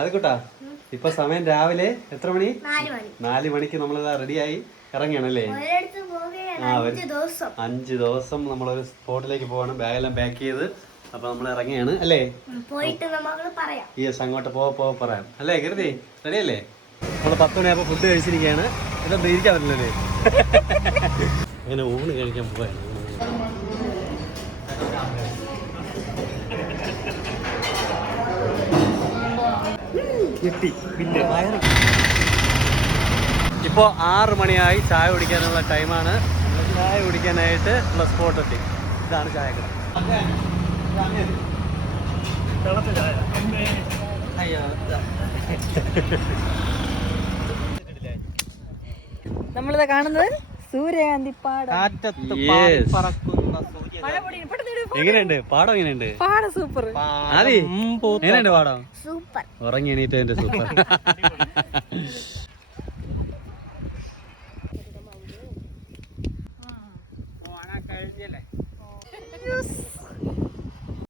അത് കൂട്ടാ ഇപ്പൊ സമയം രാവിലെ എത്ര മണി? 4 മണിക്ക് നമ്മൾ റെഡിയായി ഇറങ്ങിയാണല്ലേ? 5 ദിവസം നമ്മളൊരു സ്പോട്ടിലേക്ക് പോകണം. ബാഗെല്ലാം പാക്ക് ചെയ്ത് അപ്പൊ നമ്മൾ ഇറങ്ങിയാണ് അല്ലേ? യെസ്, അങ്ങോട്ട് പറയാം അല്ലേ? കരുതി റെഡിയല്ലേ? നമ്മൾ 10 മണിയാകുമ്പോൾ ഫുഡ് കഴിച്ചിരിക്കുകയാണ്. ഇതൊന്നും ഇരിക്കാൻ പറ്റില്ലല്ലേ? അങ്ങനെ ഊണ് കഴിക്കാൻ പോവാണ്. ഇപ്പോൾ 6 മണിയായി. ചായ കുടിക്കാനുള്ള ടൈമാണ്. ചായ കുടിക്കാനായിട്ട് ഉള്ള സ്പോട്ട് എത്തി. ഇതാണ് ചായക്കട. നമ്മളിതാ കാണുന്നത് സൂര്യകാന്തി പാടം. എങ്ങനെയുണ്ട് പാടം? എങ്ങനെയുണ്ട് പാടം? സൂപ്പർ. എങ്ങനെയുണ്ട് പാടം? സൂപ്പർ. ഉറങ്ങി എണീറ്റതിന്റെ സൂപ്പർ.